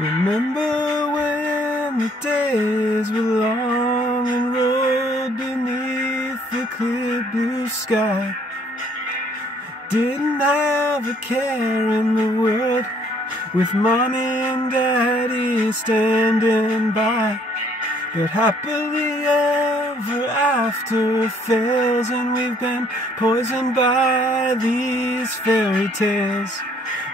Remember when the days were long and rolled beneath the clear blue sky. Didn't have a care in the world, with mommy and daddy standing by. But happily ever after fails, and we've been poisoned by these fairy tales.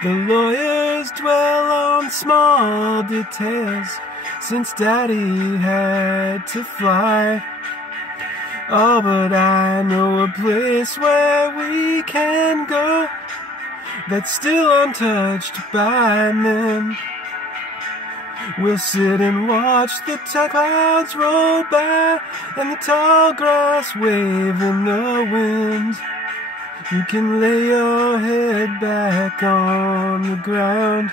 The lawyers dwell on small details, since daddy had to fly. Oh, but I know a place where we can go that's still untouched by men. We'll sit and watch the clouds roll by and the tall grass wave in the wind. You can lay your head back on the ground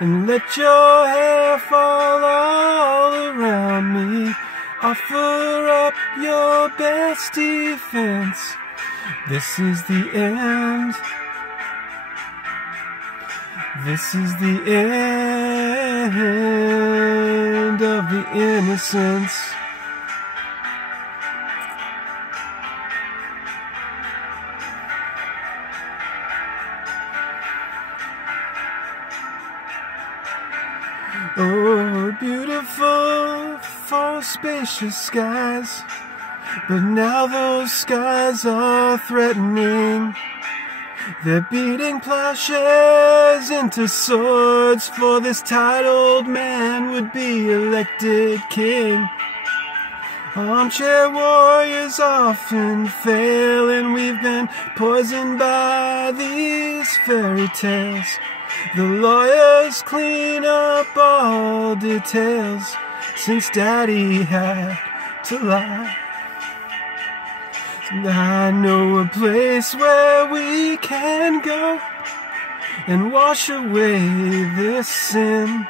and let your hair fall all around me. Offer up your best defense. This is the end. This is the end of the innocence. Oh, beautiful for spacious skies, but now those skies are threatening. They're beating plowshares into swords, for this tight old man would be elected king. Armchair warriors often fail, and we've been poisoned by these fairy tales. The lawyers clean up all details, since daddy had to lie. I know a place where we can go and wash away this sin.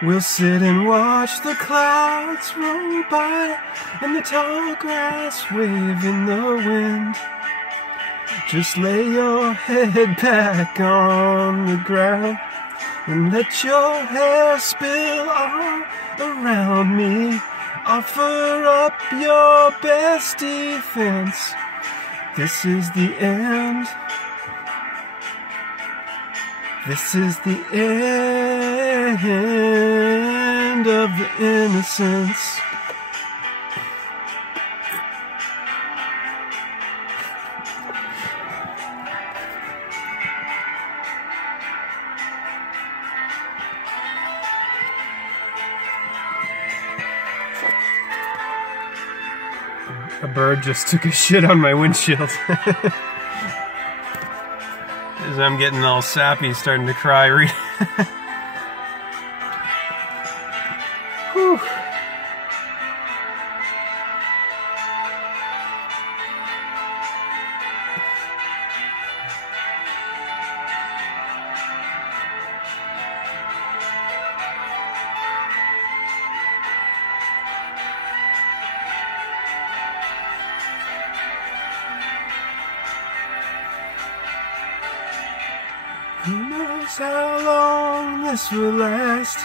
We'll sit and watch the clouds roll by and the tall grass wave in the wind. Just lay your head back on the ground and let your hair spill all around me. Offer up your best defense. This is the end. This is the end of the innocence. A bird just took a shit on my windshield. As I'm getting all sappy, starting to cry. Whew. Who knows how long this will last?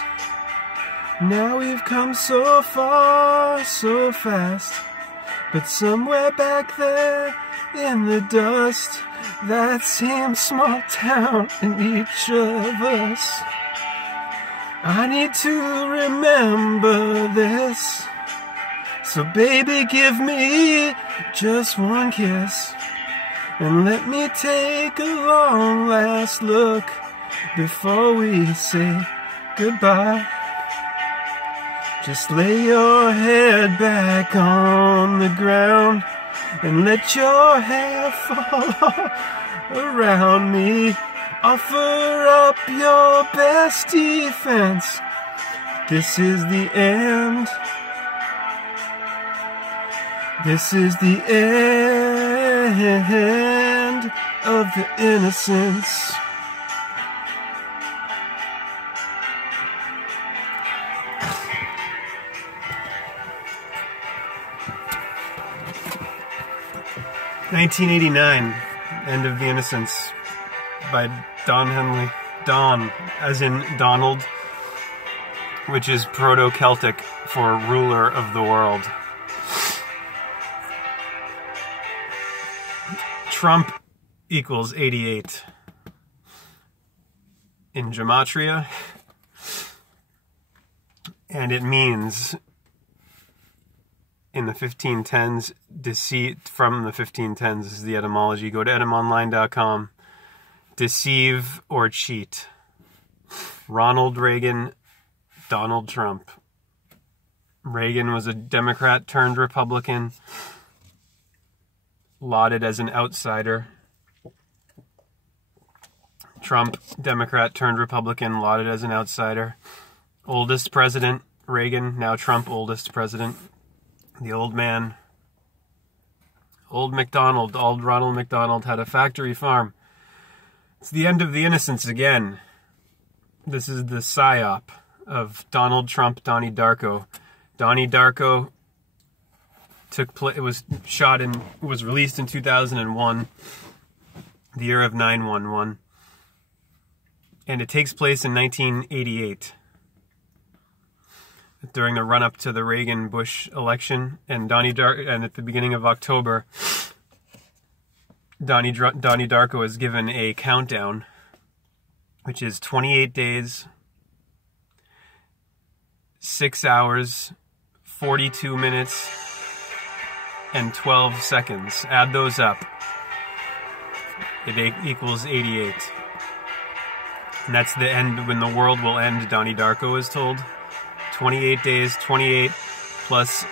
Now we've come so far, so fast. But somewhere back there in the dust, that same small town in each of us. I need to remember this. So baby, give me just one kiss, and let me take a long last look before we say goodbye. Just lay your head back on the ground and let your hair fall all around me. Offer up your best defense. This is the end. This is the end of the innocence. $1989, End of the Innocence by Donnie. Don, as in Donald, which is Proto-Celtic for ruler of the world. Trump equals 88 in gematria, and it means in the 1510s, deceit from the 1510s is the etymology. Go to etymonline.com. Deceive or cheat. Ronald Reagan, Donald Trump. Reagan was a Democrat turned Republican, lauded as an outsider. Trump, Democrat turned Republican, lauded as an outsider. Oldest president, Reagan. Now Trump, oldest president. The old man. Old Ronald McDonald had a factory farm. It's the end of the Innocence again. This is the psyop of Donald Trump, Donnie Darko. Donnie Darko was released in 2001, the year of 9/11, and it takes place in 1988, during the run-up to the Reagan-Bush election, and at the beginning of October, Donnie Darko is given a countdown, which is 28 days, 6 hours, 42 minutes, and 12 seconds. Add those up. It equals 88. And that's the end, when the world will end, Donnie Darko is told. 28 days, 28 plus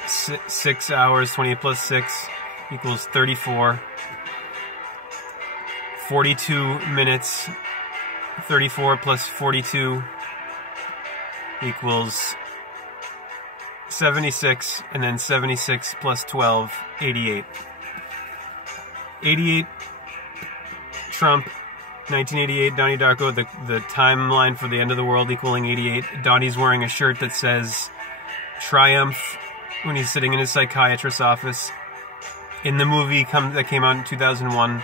6 hours, 28 plus 6 equals 34. 42 minutes, 34 plus 42 equals 76, and then 76 plus 12, 88. 88, Trump, 1988, Donnie Darko, the timeline for the end of the world equaling 88. Donnie's wearing a shirt that says Triumph when he's sitting in his psychiatrist's office. In the movie that came out in 2001,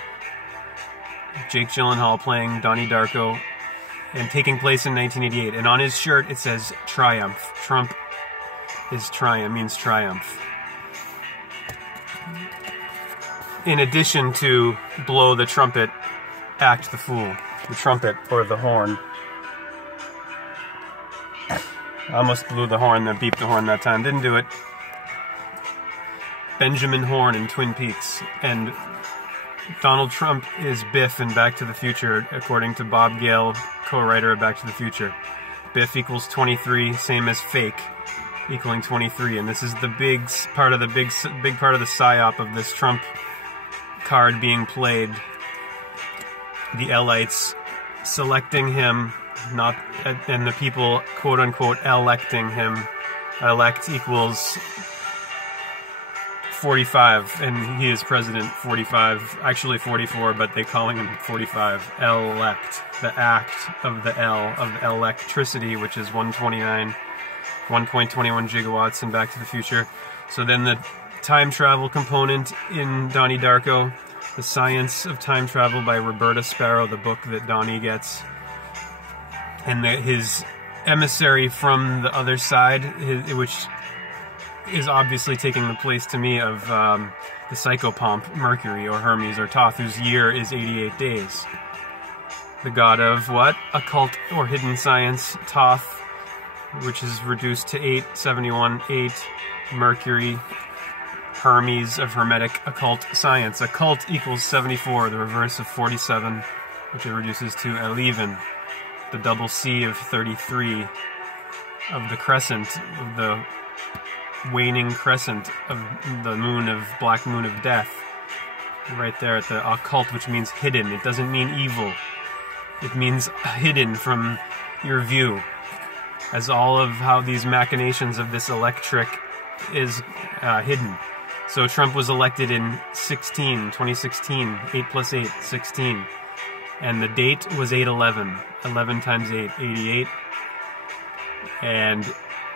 Jake Gyllenhaal playing Donnie Darko, and taking place in 1988. And on his shirt it says Triumph. Trump is means triumph. In addition to blow the trumpet, act the fool. The trumpet, or the horn. I almost blew the horn, then beeped the horn that time. Didn't do it. Benjamin Horn in Twin Peaks. And Donald Trump is Biff in Back to the Future, according to Bob Gale, co-writer of Back to the Future. Biff equals 23, same as fake, equaling 23. And this is the big part of the psyop of this Trump card being played. The Elites selecting him, and the people, quote unquote, electing him. Elect equals 45, and he is president 45, actually 44, but they're calling him 45. Elect, the act of the L of electricity, which is 1.21 gigawatts in Back to the Future. So then the time travel component in Donnie Darko, The Science of Time Travel by Roberta Sparrow, the book that Donnie gets, and his emissary from the other side, which is obviously taking the place to me of the psychopomp Mercury, or Hermes, or Thoth, whose year is 88 days. The god of what? Occult or hidden science, Thoth, which is reduced to 8, 71, 8, Mercury, Hermes of Hermetic occult science. Occult equals 74, the reverse of 47, which it reduces to 11, the double C of 33, of the crescent, of the waning crescent of the moon of black moon of death, right there at the occult, which means hidden. It doesn't mean evil. It means hidden from your view, as all of how these machinations of this electric is hidden. So Trump was elected in 2016, 8 plus 8, 16. And the date was 8/11. 11 times 8, 88. And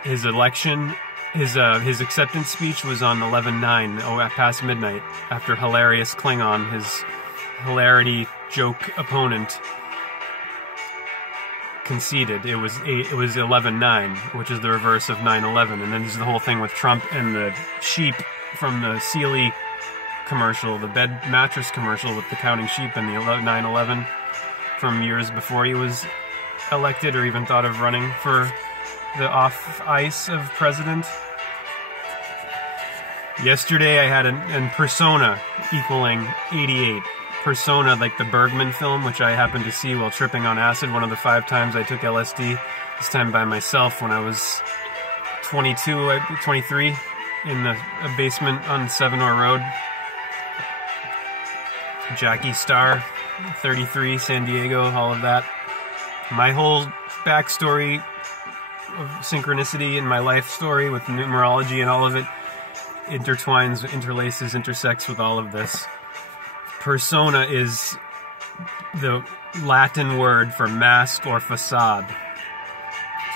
his election, his acceptance speech was on 11/9, past midnight, after hilarious Klingon, his hilarity joke opponent, conceded. It was 11-9, which is the reverse of 9/11. And then there's the whole thing with Trump and the sheep from the Sealy commercial, the bed mattress commercial with the counting sheep, and the 9/11 from years before he was elected or even thought of running for the off ice of president. Yesterday I had an Persona equaling 88. Persona, like the Bergman film, which I happened to see while tripping on acid one of the 5 times I took LSD, this time by myself when I was 23, in a basement on Seven-Or Road. Jackie Star, 33, San Diego, all of that. My whole backstory of synchronicity in my life story with numerology and all of it intertwines, interlaces, intersects with all of this. Persona is the Latin word for mask or facade.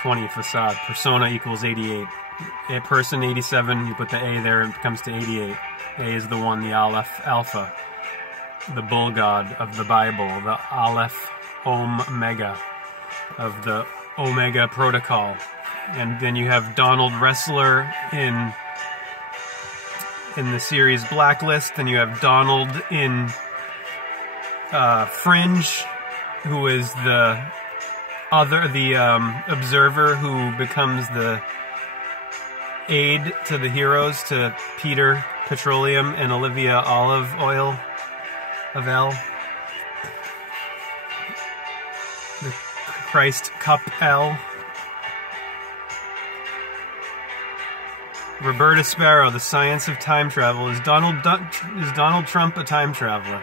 20 facade. Persona equals 88. A person 87, you put the A there, it comes to 88. A is the one, the Aleph, Alpha. The bull god of the Bible, the Aleph Omega of the Omega Protocol. And then you have Donald Wrestler in the series Blacklist, and you have Donald in Fringe, who is the observer who becomes the aide to the heroes, to Peter Petroleum and Olivia Olive Oil of L. The Christ Cup L. Roberta Sparrow, The Science of Time Travel. Is Donald Trump a time traveler?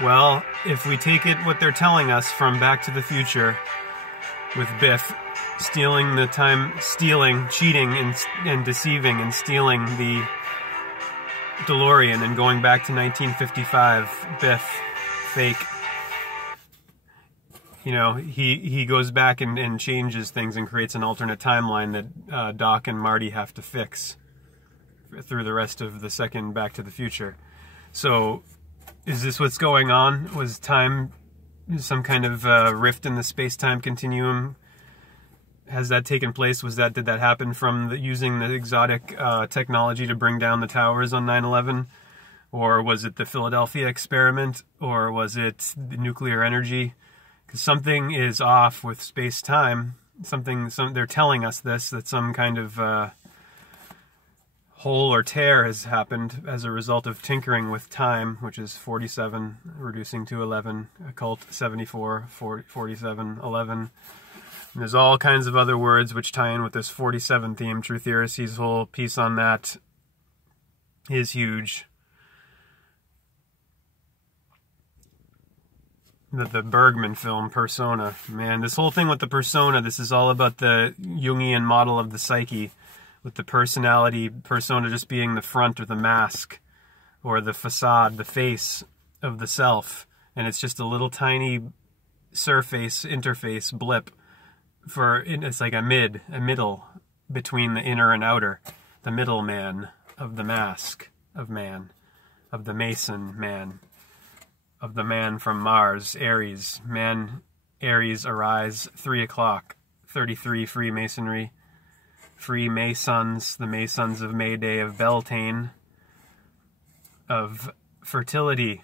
Well, if we take it what they're telling us from Back to the Future with Biff stealing the time, cheating and deceiving and stealing the DeLorean and going back to 1955, Biff, fake. You know, he goes back and changes things and creates an alternate timeline that Doc and Marty have to fix through the rest of the second Back to the Future. So, is this what's going on? Was time some kind of rift in the space-time continuum? Has that taken place? Did that happen from using the exotic technology to bring down the towers on 9/11? Or was it the Philadelphia experiment? Or was it the nuclear energy? Because something is off with space-time. They're telling us this, that some kind of hole or tear has happened as a result of tinkering with time, which is 47, reducing to 11, occult 74, 47, 11. And there's all kinds of other words which tie in with this 47 theme. True Theority's whole piece on that is huge. The Bergman film, Persona. Man, this whole thing with the persona, this is all about the Jungian model of the psyche, with the personality, persona just being the front or the mask, or the facade, the face of the self. And it's just a little tiny interface blip. It's like a middle between the inner and outer. The middle man of the mask of man, of the Mason man, of the man from Mars, Aries. Man, Aries, arise, 3 o'clock, 33, Freemasonry. Freemasons, the Masons of Mayday, of Beltane, of fertility,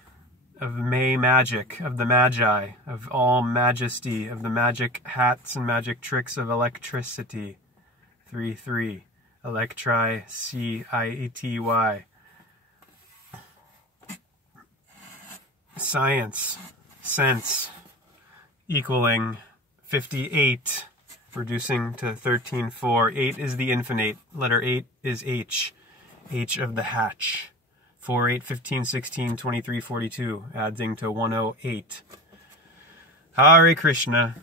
of May magic, of the Magi, of all majesty, of the magic hats and magic tricks of electricity. 3-3, Electri, C-I-E-T-Y. Science, sense, equaling 58, reducing to 13-4. 8 is the infinite. Letter 8 is H. H of the hatch. 4, 8, 15, 16, 23, 42, adding to 108. Hare Krishna.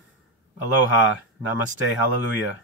Aloha. Namaste. Hallelujah.